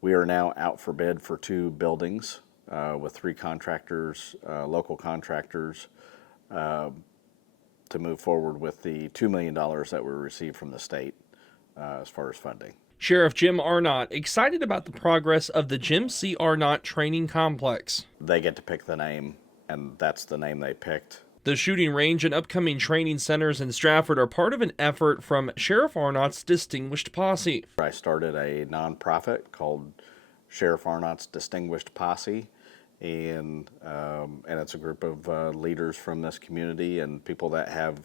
We are now out for bid for 2 buildings with 3 contractors, local contractors, to move forward with the $2 million that we received from the state as far as funding. Sheriff Jim Arnott excited about the progress of the Jim C. Arnott Training Complex. They get to pick the name, and that's the name they picked. The shooting range and upcoming training centers in Strafford are part of an effort from Sheriff Arnott's distinguished posse. I started a nonprofit called Sheriff Arnott's Distinguished Posse, and it's a group of leaders from this community and people that have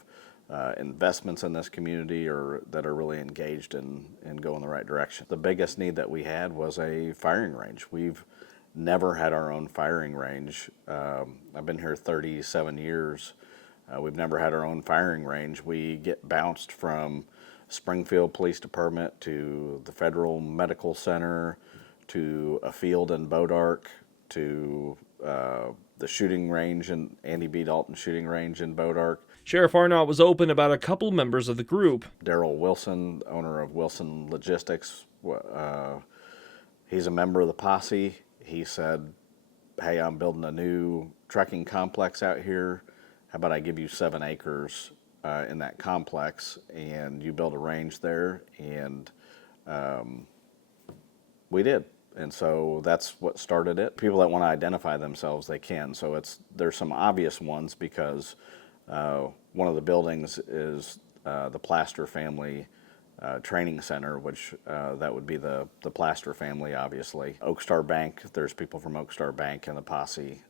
investments in this community or that are really engaged in going the right direction. The biggest need that we had was a firing range. We've never had our own firing range. I've been here 37 years. We've never had our own firing range. We get bounced from Springfield Police Department to the Federal Medical Center to a field in Bodark to the shooting range and Andy B. Dalton shooting range in Bodark. Sheriff Arnott was open about a couple members of the group. Daryl Wilson, owner of Wilson Logistics, he's a member of the posse. He said, hey, I'm building a new trucking complex out here. How about I give you 7 acres in that complex and you build a range there? And we did. And so that's what started it. People that want to identify themselves, they can. So there's some obvious ones because one of the buildings is the Plaster family training center, which that would be the Plaster family, obviously. Oak Star Bank, there's people from Oak Star Bank in the posse.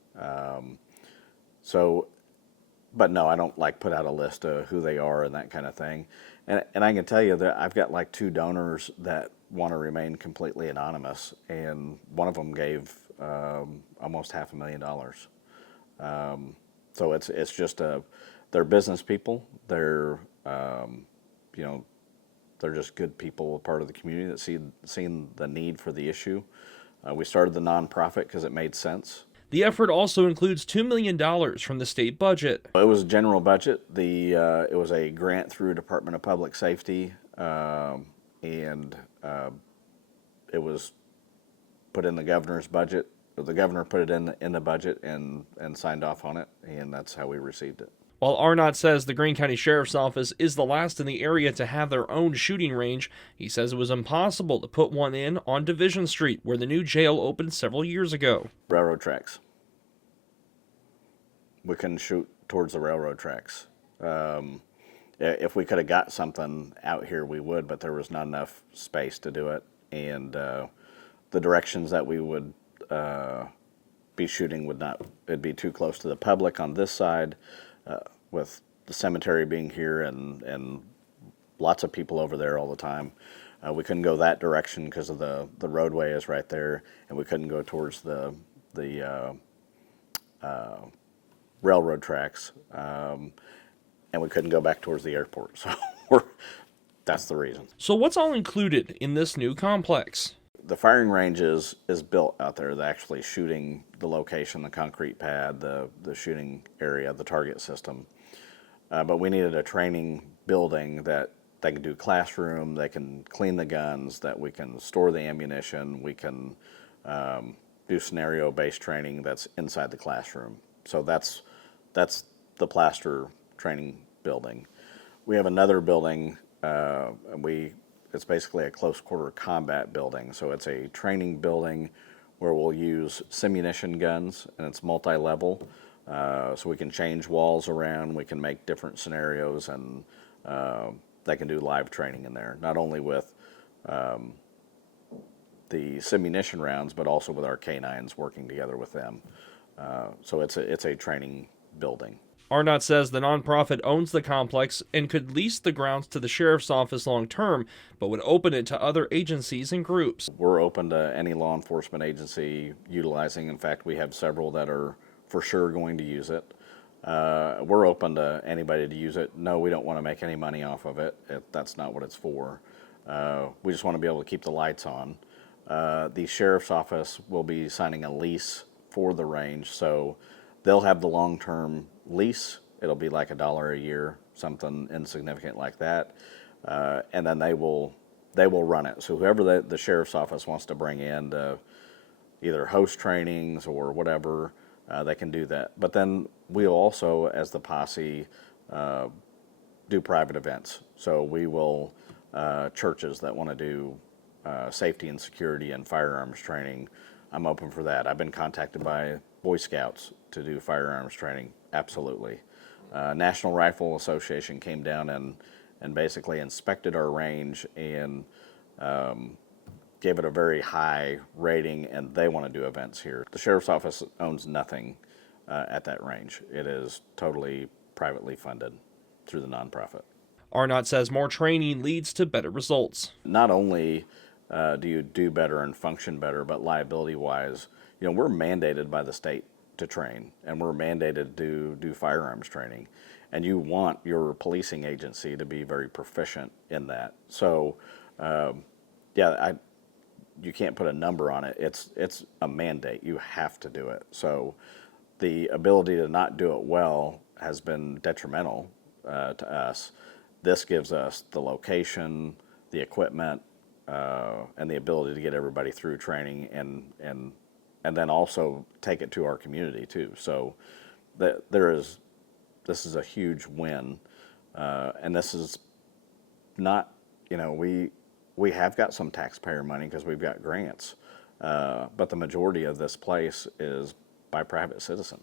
But no, I don't like put out a list of who they are and that kind of thing. And I can tell you that I've got like 2 donors that want to remain completely anonymous, and one of them gave almost $500,000. So it's just they're business people. They're they're just good people, a part of the community that seen the need for the issue. We started the nonprofit because it made sense. The effort also includes $2 million from the state budget. It was a general budget. It was a grant through Department of Public Safety, and it was put in the governor's budget. The governor put it in the budget and signed off on it, and that's how we received it. While Arnott says the Greene County Sheriff's Office is the last in the area to have their own shooting range, he says it was impossible to put one in on Division Street, where the new jail opened several years ago. Railroad tracks. We couldn't shoot towards the railroad tracks. If we could have got something out here, we would, but there was not enough space to do it. And the directions that we would be shooting it'd be too close to the public on this side, with the cemetery being here and lots of people over there all the time. We couldn't go that direction because of the roadway is right there, and we couldn't go towards the railroad tracks, and we couldn't go back towards the airport. So that's the reason. So what's all included in this new complex? The firing range is built out there. They're actually shooting the location, the concrete pad, the shooting area, the target system. But we needed a training building that they can do classroom, they can clean the guns, that we can store the ammunition, we can do scenario-based training that's inside the classroom. So that's the Plaster training building. We have another building, it's basically a close quarter combat building. So it's a training building where we'll use simunition guns, and it's multi-level. So we can change walls around, we can make different scenarios, and they can do live training in there, not only with the simunition rounds, but also with our canines working together with them. So it's a training building. Arnott says the nonprofit owns the complex and could lease the grounds to the sheriff's office long term, but would open it to other agencies and groups. We're open to any law enforcement agency utilizing. In fact, we have several that are for sure going to use it. We're open to anybody to use it. No, we don't want to make any money off of it. That's not what it's for. We just want to be able to keep the lights on. The sheriff's office will be signing a lease for the range, so they'll have the long-term lease. It'll be like $1 a year, something insignificant like that, and then they will they will run it. So whoever the sheriff's office wants to bring in to either host trainings or whatever, they can do that. But then we'll also, as the posse, do private events. So we will, churches that want to do safety and security and firearms training, I'm open for that. I've been contacted by Boy Scouts to do firearms training, absolutely. National Rifle Association came down and basically inspected our range and gave it a very high rating, and they want to do events here. The sheriff's office owns nothing at that range. It is totally privately funded through the nonprofit. Arnott says more training leads to better results. Not only do you do better and function better, but liability-wise, we're mandated by the state to train, and we're mandated to do firearms training, and you want your policing agency to be very proficient in that. So, you can't put a number on it. It's a mandate. You have to do it. So, the ability to not do it well has been detrimental to us. This gives us the location, the equipment, and the ability to get everybody through training and then also take it to our community too. So this is a huge win, and this is not, we have got some taxpayer money because we've got grants, but the majority of this place is by private citizen.